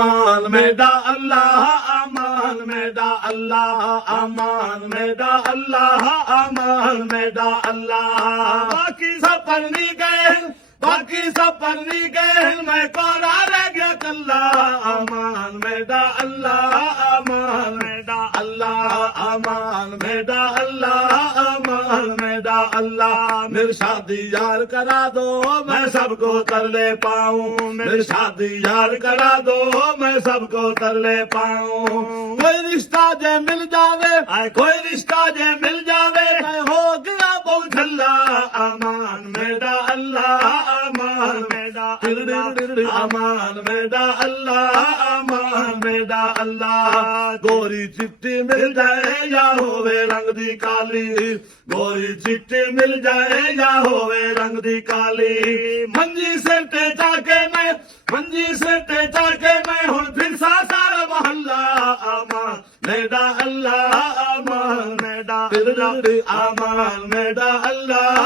अमान मेरा अल्लाह अमान मेरा अल्लाह अमान मेरा अल्लाह अमान मेरा अल्लाह बाकी सब पढ़नी गए बाकी सब पढ़नी गए मैं कोरा रह गया कल्ला अमान मेरा अल्लाह अमान मेरा अल्लाह अमान मेरा अल्लाह अमान मेरा अल्लाह मेरी शादी यार करा दो मैं सबको कर ले पाऊं मेरी शादी यार करा दो मैं सबको कर ले पाऊं कोई रिश्ता जे मिल जावे कोई रिश्ता जे मिल जावे मैं हो गया बहुत झल्ला अमान मेरा अल्लाह अमान मेरा अमान मेरा अल्लाह अमान मेरा अल्लाह गोरी चिट्टी मिल जाए या होवे रंग दी काली गोरी चिट्टी मिल जाए या होवे रंग दी काली मंजी से ते जाके मैं मंजी से ते जाके मैं हुण फिर सारा मोहल्ला अमान मेरा अल्लाह अमान मेरा अल्लाह अमान मेरा अल्लाह